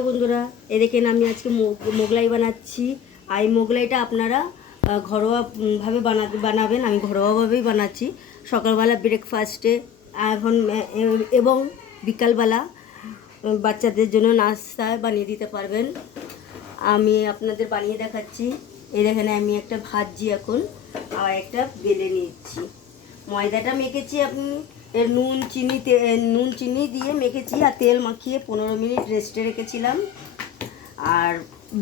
Hello বন্ধুরা, এ দেখেন আমি আজকে মোগলাই বানাচ্ছি। আর এই মোগলাইটা আপনারা ঘরোয়া ভাবে বানাবেন। আমি ঘরোয়াভাবেই বানাচ্ছি। সকালবেলা ব্রেকফাস্টে এখন এবং বিকালবেলা বাচ্চাদের জন্য নাস্তায় বানিয়ে দিতে পারবেন। আমি আপনাদের বানিয়ে দেখাচ্ছি। এই দেখেন আমি একটা ভাজছি এখন, আর একটা বেলে নিচ্ছি। ময়দাটা মেখেছি আপনি নুন চিনি দিয়ে মেখেছি, আর তেল মাখিয়ে 15 মিনিট রেস্টে রেখেছিলাম। আর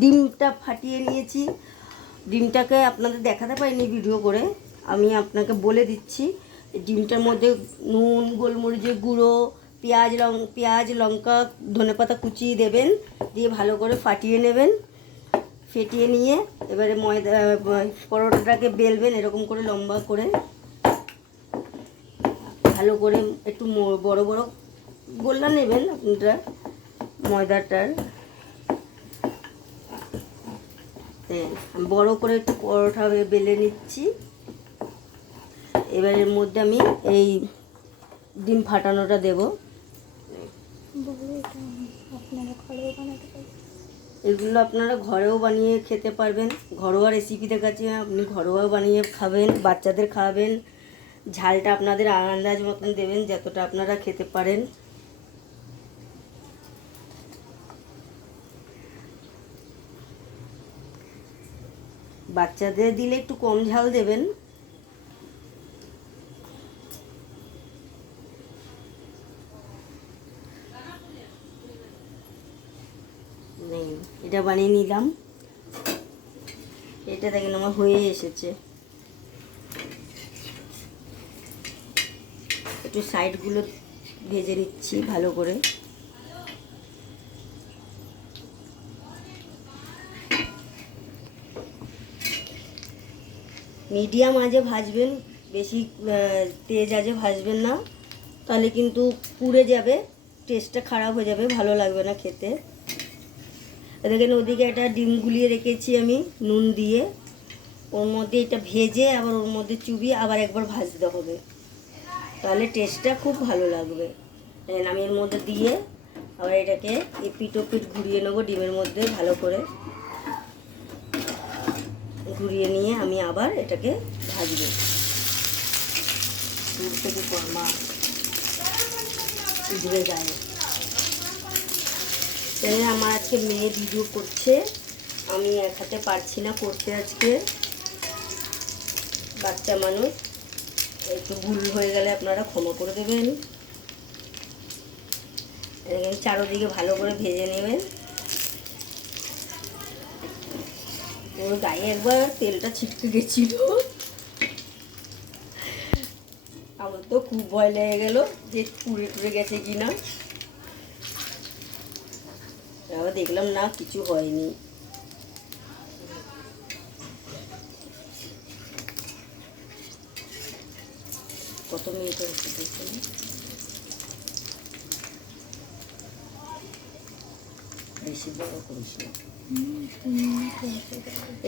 ডিমটা ফাটিয়ে নিয়েছি। ডিমটাকে আপনাদের দেখাতে পারিনি ভিডিও করে, আমি আপনাকে বলে দিচ্ছি। ডিমটার মধ্যে নুন, গোলমরিচের গুঁড়ো, পেঁয়াজ লঙ্কা ধনেপাতা কুচিয়ে দেবেন, দিয়ে ভালো করে ফাটিয়ে নেবেন। ফেটিয়ে নিয়ে এবারে পরোটাটাকে বেলবেন এরকম করে লম্বা করে, ভালো করে একটু বড় বড় গোল্লা নেবেন আপনারা ময়দাটার। বড় করে একটু পরোটা বেলে নিচ্ছি। এবার এর মধ্যে আমি এই ডিম ফাটানোটা দেব। এগুলো আপনারা ঘরেও বানিয়ে খেতে পারবেন। ঘরোয়া রেসিপি দেখাচ্ছি, আপনি ঘরোয়া বানিয়ে খাবেন, বাচ্চাদের খাওয়াবেন। ঝালটা আপনাদের আন্দাজ মতন দেবেন, যতটা আপনারা খেতে পারেন। বাচ্চাদের দিলে একটু কম ঝাল দেবেন। এটা বানিয়ে নিলাম। এটা দেখেন আমার হয়ে এসেছে। একটু সাইডগুলো ভেজে নিচ্ছি ভালো করে। মিডিয়াম আঁচে ভাজবেন, বেশি তেজ আঁচে ভাজবেন না, তাহলে কিন্তু পুড়ে যাবে, টেস্টটা খারাপ হয়ে যাবে, ভালো লাগবে না খেতে। দেখেন ওদিকে একটা ডিম গুলিয়ে রেখেছি আমি নুন দিয়ে, ওর মধ্যে এটা ভেজে আবার ওর মধ্যে চুবিয়ে আবার একবার ভাজতে হবে, তাহলে টেস্টটা খুব ভালো লাগবে। আমি এর মধ্যে দিয়ে আবার এটাকে এপিট ওপিট ঘুরিয়ে নেবো ডিমের মধ্যে ভালো করে ঘুরিয়ে নিয়ে আমি আবার এটাকে ভাজবো। দূর থেকে কর্মা ঘুরে যায়। তাই আমার আজকে মেয়ে ভিডিও করছে, আমি এক হাতে পারছি না করতে আজকে। বাচ্চা মানুষ, একটু ভুল হয়ে গেলে আপনারা ক্ষমা করে দেবেন। চারোদিকে ভালো করে ভেজে নেবেন। ওর গায়ে একবার তেলটা ছিটকে গেছিল, আমার তো খুব ভয় লেগে গেল যে পুড়ে টুড়ে গেছে কিনা। আবার দেখলাম না, কিছু হয়নি। কত মিনিট হচ্ছে দেখুন। বেশি বড় করিস না।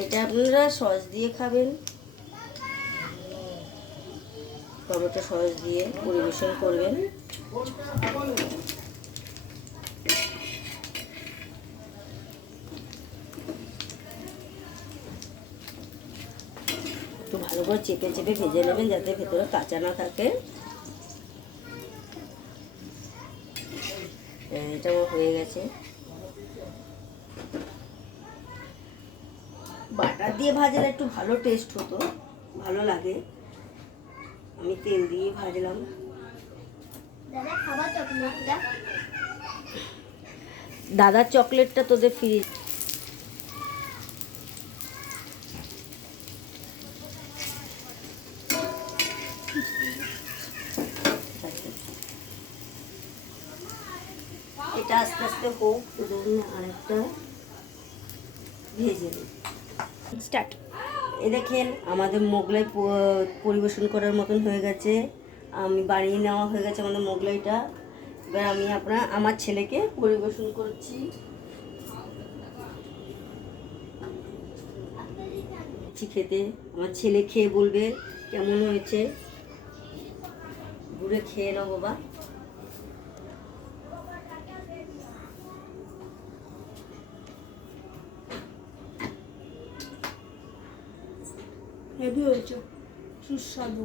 এটা আপনারা সস দিয়ে খাবেন, টমেটো সস দিয়ে পরিবেশন করবেন। একটু ভালো করে চেপে চেপে ভেজে নেবেন যাতে ভেতরে কাঁচা না থাকে। এটা আমার হয়ে গেছে। বাটার দিয়ে ভাজলে একটু ভালো টেস্ট হতো, ভালো লাগে। আমি তেল দিয়ে ভাজলাম। দাদার চকলেটটা তোদের ফ্রিজ। এটা আস্তে আস্তে হোক, আরেকটা ভেজে নিই। স্টার্ট। এ দেখেন আমাদের মোগলাই পরিবেশন করার মতন হয়ে গেছে। আমি বানিয়ে নেওয়া হয়ে গেছে আমাদের মোগলাইটা। এবার আমি আমার ছেলেকে পরিবেশন করছি। খেতে আমার ছেলে খেয়ে বলবে কেমন হয়েছে। ঘুরে খেয়ে নাও বাবা। হেভি হয়েছে, সুস্বাদু।